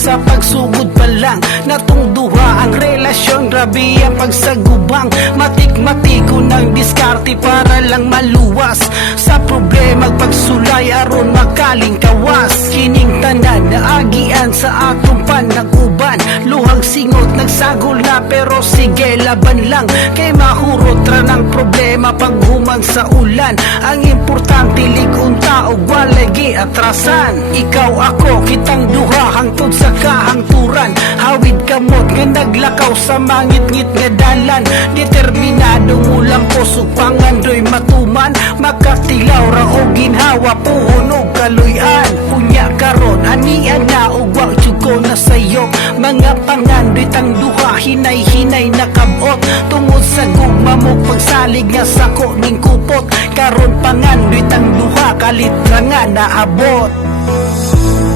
sa pagsugod pa lang natong duha ang relasyon. Grabe ang pagsagubang, matik-matiko ng diskarte para lang maluwas sa problema pagsulay aron makaling kawas. Kining tanan na agian sa atong panaguban, luhang singot nagsagol na pero sige laban lang, kay mahurot ra ng problema paghuman sa ulan. Ang importante ligunta og walay giatrasan. Ikaw ako kitang duha hangtod sa kahangturan, hawid kamot nga naglakaw sa mangit-ngit nga dalan. Determinado mulang pusog pangandoy matuman, makatilaw ra og ginhawa puhon og kaluy-an. Unya karon anian na og wa ko na sayo, mga pangandoy tang duha hinay-hinay nakabot tungod sa gugma mo pagsalig nga sako ning kupot. Karon pangandoy tang duha kalitra nga naabot.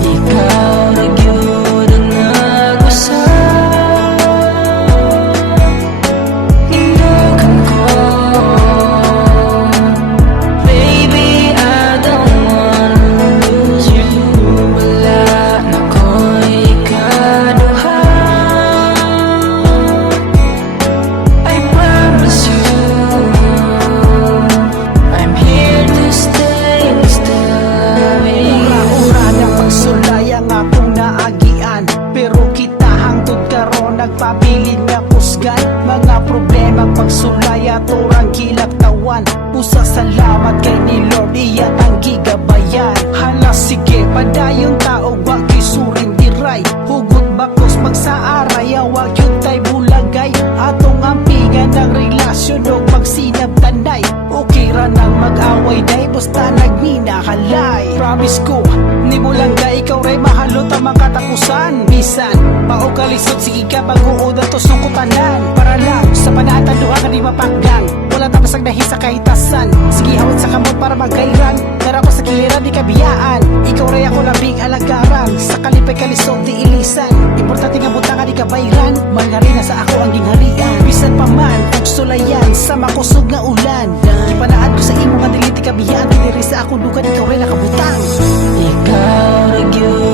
Ikaw na gyud ang nag-usap, inukan ko. Baby, I don't wanna lose you. Wala na ko'y ikaduha. I promise you I'm here to stay and still be. Ura ng pagsulay ang akong naagian, pero kita hangtod karon nagpabilin nga kusgan. Mga problema pagsulay aturang kilaktawan, usa salamat kay ni Lord iya ang gigabayan. Hala sige padayon tao wa kisuring diray, hugot bakos magsaaray awag yun tay bulagay. Atong ampingan ng relasyon o magsinab tanday, okay ra nang mag-away day basta nagminahalay. Promise ko ni mo lang ka ikaw ray mahalot ang mga katakusan. Bisan paukalisod sige ka pag-uod at sungkutanan, para lang sa panatan duha ka di mapakgan. Wala tapos ang nahi sa kahitasan, sige hawat sa kamot para magkairan. Tara ko sa kiliran di kabiyaan, ikaw ray ako labing alagaran. Sa kalipay kalisod di ilisan, importante nga butang ka di kabayran. Manghari na sa ako ang gingharian, bisan pa man kung sulayan sa makusog nga ulan. Ipanaan ko sa imo nga dili di kabiyaan, dili sa ako dugan ikaw ray nakabutang. Ikaw na gyud